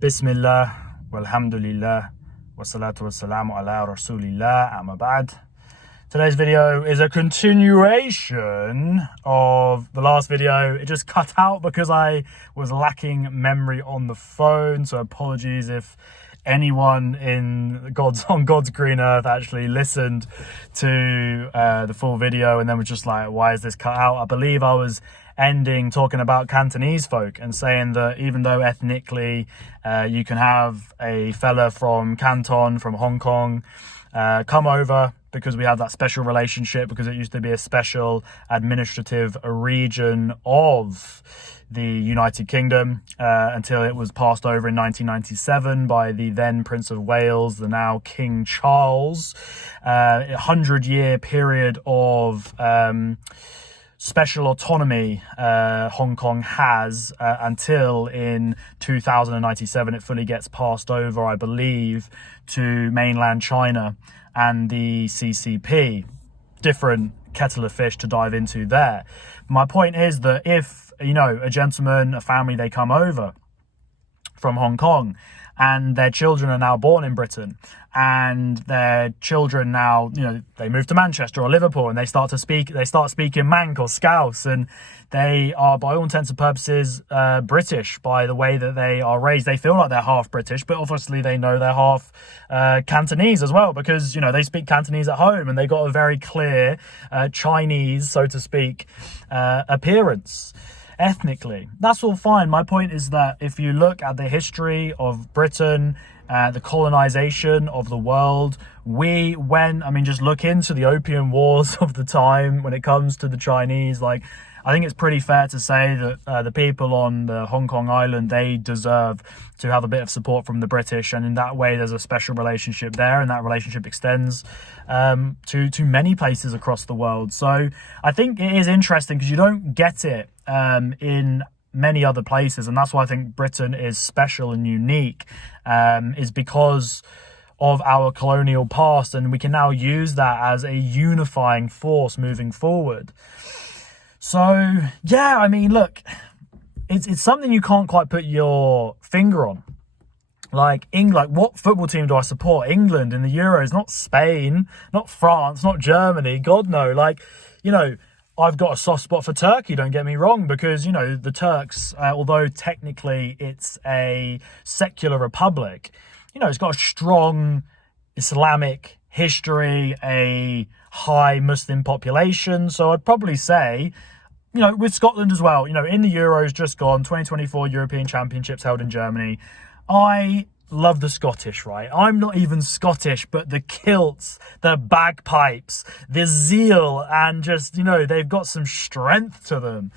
Bismillah, walhamdulillah, wassalatu wassalamu ala rasulillah, amma ba'd. Today's video is a continuation of the last video. It just cut out because I was lacking memory on the phone, so apologies if anyone on God's green earth actually listened to the full video and then was just like, why is this cut out? I believe I was ending talking about Cantonese folk and saying that even though ethnically you can have a fella from Canton, from Hong Kong, come over because we have that special relationship, because it used to be a special administrative region of the United Kingdom until it was passed over in 1997 by the then Prince of Wales, the now King Charles. 100-year period of special autonomy Hong Kong has until in 2097 it fully gets passed over, I believe, to mainland China and the CCP. Different kettle of fish to dive into there. My point is that if, you know, a gentleman, a family, they come over from Hong Kong and their children are now born in Britain, and their children now, you know, they move to Manchester or Liverpool and they start speaking Manc or Scouse, and they are, by all intents and purposes, British by the way that they are raised. They feel like they're half British, but obviously they know they're half Cantonese as well, because, you know, they speak Cantonese at home and they got a very clear Chinese, so to speak, appearance. Ethnically, that's all fine. My point is that if you look at the history of Britain, the colonization of the world, just look into the opium wars of the time when it comes to the Chinese. Like, I think it's pretty fair to say that the people on the Hong Kong island, they deserve to have a bit of support from the British, and in that way there's a special relationship there, and that relationship extends to many places across the world. So I think it is interesting because you don't get it in many other places, and that's why I think Britain is special and unique, is because of our colonial past, and we can now use that as a unifying force moving forward. So yeah, I mean, look, it's something you can't quite put your finger on. Like England, like what football team do I support? England in the Euros, not Spain, not France, not Germany. God no. Like, you know, I've got a soft spot for Turkey, don't get me wrong, because, you know, the Turks, although technically it's a secular republic, you know, it's got a strong Islamic history, a high Muslim population. So I'd probably say, you know, with Scotland as well, you know, in the Euros just gone, 2024 European Championships held in Germany, I love the Scottish, right? I'm not even Scottish, but the kilts, the bagpipes, the zeal, and just, you know, they've got some strength to them.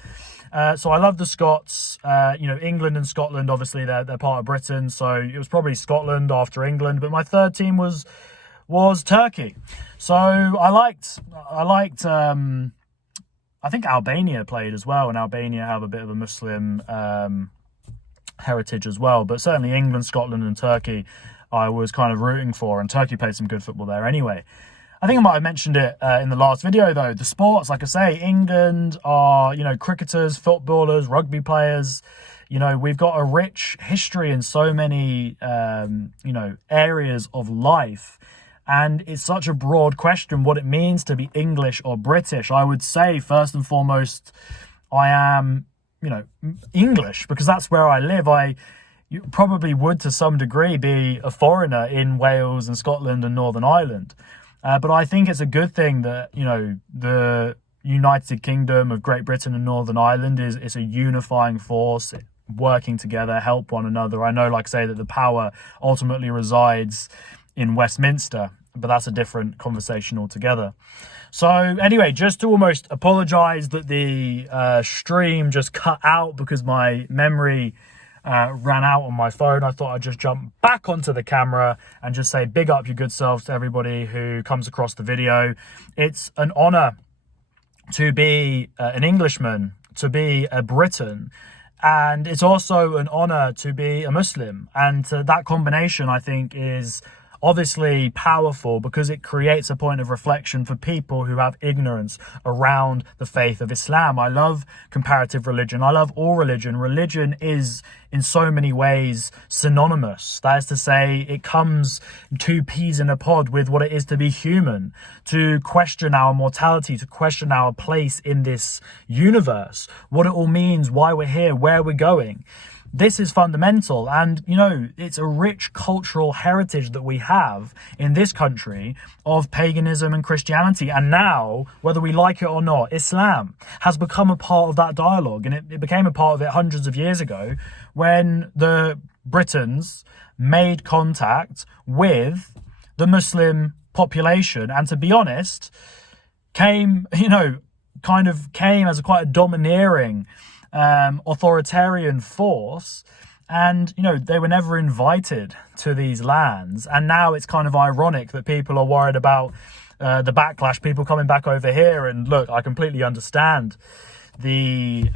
So I love the Scots. You know, England and Scotland, obviously they're part of Britain, so it was probably Scotland after England, but my third team was Turkey. So I liked I think Albania played as well, and Albania have a bit of a Muslim heritage as well, but certainly England, Scotland and Turkey I was kind of rooting for, and Turkey played some good football there anyway. I think I might have mentioned it in the last video though. The sports, like I say, England are, you know, cricketers, footballers, rugby players. You know, we've got a rich history in so many, you know, areas of life. And it's such a broad question what it means to be English or British. I would say, first and foremost, I am, you know, English, because that's where I live. You probably would, to some degree, be a foreigner in Wales and Scotland and Northern Ireland. But I think it's a good thing that, you know, the United Kingdom of Great Britain and Northern Ireland is a unifying force, working together, help one another. I know, like I say, that the power ultimately resides in Westminster, but that's a different conversation altogether. So anyway, just to almost apologize that the stream just cut out because my memory ran out on my phone, I thought I'd just jump back onto the camera and just say big up your good selves to everybody who comes across the video. It's an honor to be an Englishman, to be a Briton, and it's also an honor to be a Muslim, and that combination, I think, is obviously powerful because it creates a point of reflection for people who have ignorance around the faith of Islam. I love comparative religion. I love all religion. Religion is in so many ways synonymous. That is to say, it comes two peas in a pod with what it is to be human, to question our mortality, to question our place in this universe, what it all means, why we're here, where we're going. This is fundamental, and it's a rich cultural heritage that we have in this country of paganism and Christianity, and now, whether we like it or not, Islam has become a part of that dialogue, and it became a part of it hundreds of years ago when the Britons made contact with the Muslim population, and to be honest, came as quite a domineering authoritarian force, and they were never invited to these lands. And now it's kind of ironic that people are worried about the backlash, people coming back over here. And look, I completely understand the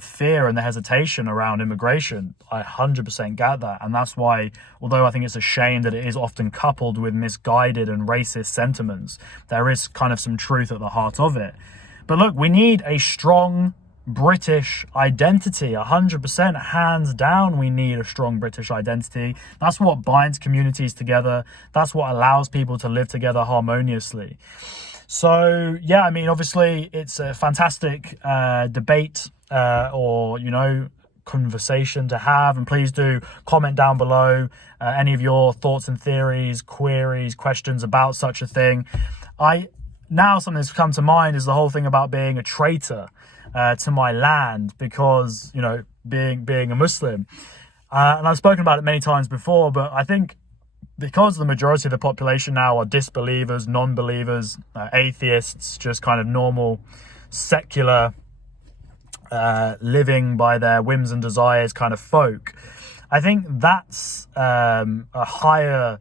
fear and the hesitation around immigration. I 100% get that, and that's why, although I think it's a shame that it is often coupled with misguided and racist sentiments, there is kind of some truth at the heart of it. But look, we need a strong British identity, 100%, hands down. We need a strong British identity. That's what binds communities together. That's what allows people to live together harmoniously. So yeah, I mean, obviously it's a fantastic debate or conversation to have, and please do comment down below any of your thoughts and theories, queries, questions about such a thing. Something that's come to mind is the whole thing about being a traitor to my land, because being a Muslim, and I've spoken about it many times before, but I think because the majority of the population now are disbelievers, non-believers, atheists, just kind of normal secular living by their whims and desires kind of folk, I think that's a higher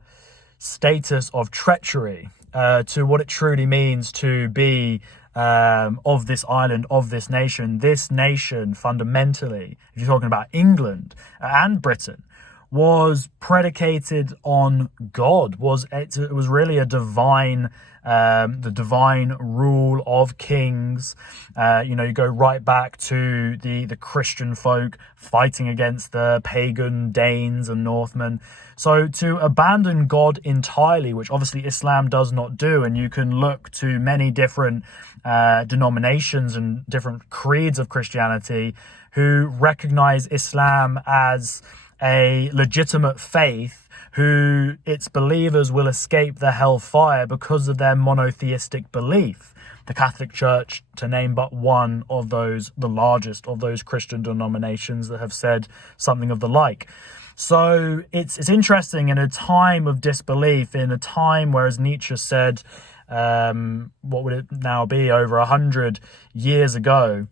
status of treachery to what it truly means to be of this island, of this nation. This nation, fundamentally, if you're talking about England and Britain, was predicated on God. It was really a divine, the divine rule of kings. You go right back to the Christian folk fighting against the pagan Danes and Northmen. So to abandon God entirely, which obviously Islam does not do, and you can look to many different denominations and different creeds of Christianity who recognize Islam as a legitimate faith, who its believers will escape the hellfire because of their monotheistic belief. The Catholic Church, to name but one of those, the largest of those Christian denominations that have said something of the like. So it's interesting, in a time of disbelief, in a time where, as Nietzsche said, what would it now be, over 100 years ago,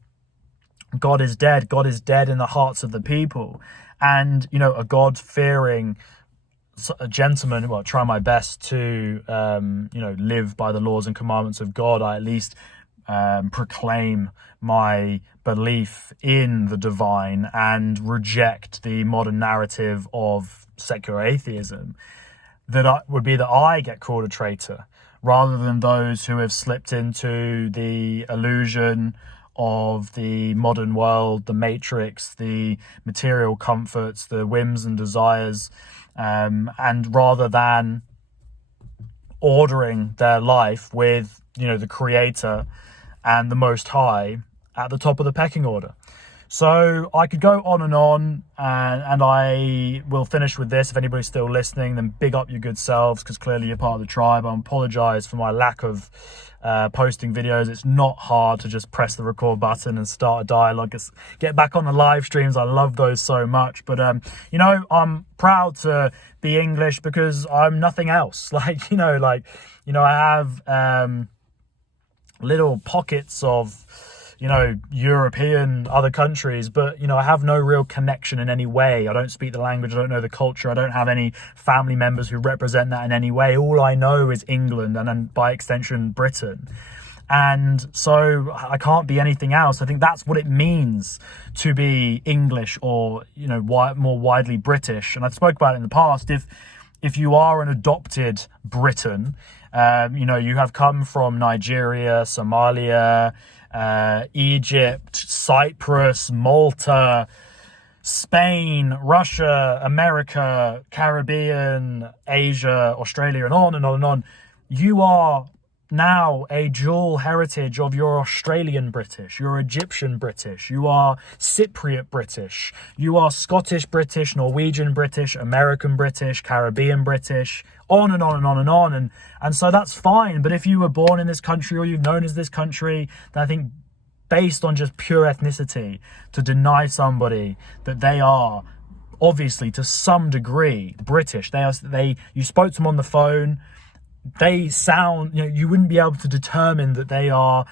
God is dead. God is dead in the hearts of the people. And, a God-fearing a gentleman, well, try my best to, live by the laws and commandments of God. I at least proclaim my belief in the divine and reject the modern narrative of secular atheism. That I get called a traitor, rather than those who have slipped into the illusion of the modern world, the matrix, the material comforts, the whims and desires, and rather than ordering their life with, the Creator and the Most High at the top of the pecking order. So I could go on, and I will finish with this. If anybody's still listening, then big up your good selves, because clearly you're part of the tribe. I apologise for my lack of posting videos. It's not hard to just press the record button and start a dialogue. Get back on the live streams. I love those so much. But, I'm proud to be English because I'm nothing else. I have little pockets of European, other countries, but, I have no real connection in any way. I don't speak the language. I don't know the culture. I don't have any family members who represent that in any way. All I know is England, and then by extension, Britain. And so I can't be anything else. I think that's what it means to be English, or, more widely British. And I've spoke about it in the past. if you are an adopted Briton, you know, you have come from Nigeria, Somalia, Egypt, Cyprus, Malta, Spain, Russia, America, Caribbean, Asia, Australia, and on and on and on. You are now a dual heritage of your Australian British, your Egyptian British, you are Cypriot British, you are Scottish British, Norwegian British, American British, Caribbean British, on and on and on and on. And so that's fine. But if you were born in this country or you've known as this country, then I think based on just pure ethnicity, to deny somebody that they are obviously to some degree British, you spoke to them on the phone, they sound, you know, you wouldn't be able to determine that they are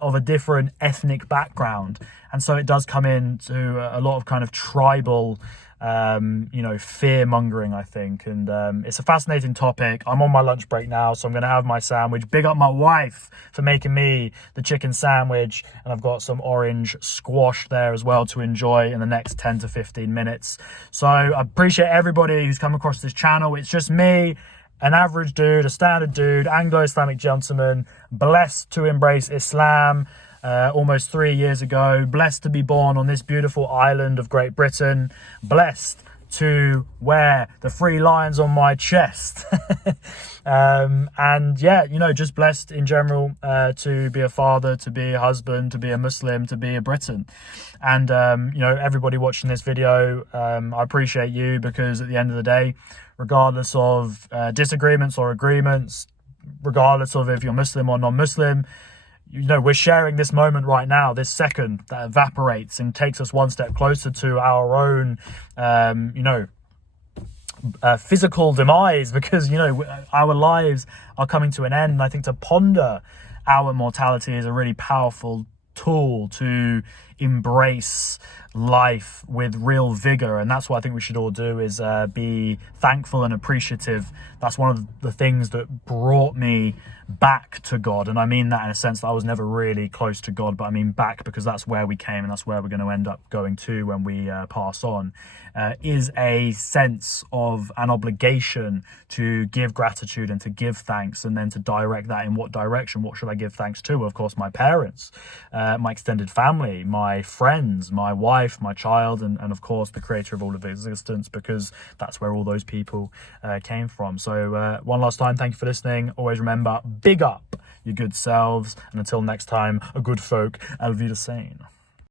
of a different ethnic background. And so it does come into a lot of kind of tribal, you know, fear mongering, I think. And it's a fascinating topic. I'm on my lunch break now, so I'm going to have my sandwich. Big up my wife for making me the chicken sandwich. And I've got some orange squash there as well to enjoy in the next 10 to 15 minutes. So I appreciate everybody who's come across this channel. It's just me, an average dude, a standard dude, Anglo-Islamic gentleman, blessed to embrace Islam almost 3 years ago, blessed to be born on this beautiful island of Great Britain, blessed to wear the 3 lions on my chest. And yeah, you know, just blessed in general to be a father, to be a husband, to be a Muslim, to be a Briton. And, you know, everybody watching this video, I appreciate you, because at the end of the day, regardless of disagreements or agreements, regardless of if you're Muslim or non-Muslim, you know, we're sharing this moment right now, this second that evaporates and takes us one step closer to our own, you know, physical demise, because, you know, our lives are coming to an end. And I think to ponder our mortality is a really powerful tool to embrace life with real vigor. And that's what I think we should all do, is be thankful and appreciative. That's one of the things that brought me back to God. And I mean that in a sense that I was never really close to God, but I mean back because that's where we came and that's where we're going to end up going to when we pass on, is a sense of an obligation to give gratitude and to give thanks, and then to direct that in what direction. What should I give thanks to? Of course, my parents, my extended family, my friends, my wife, my child, and of course the creator of all of existence, because that's where all those people came from. So one last time, thank you for listening. Always remember, big up your good selves, and until next time, a good folk, Auf Wiedersehen.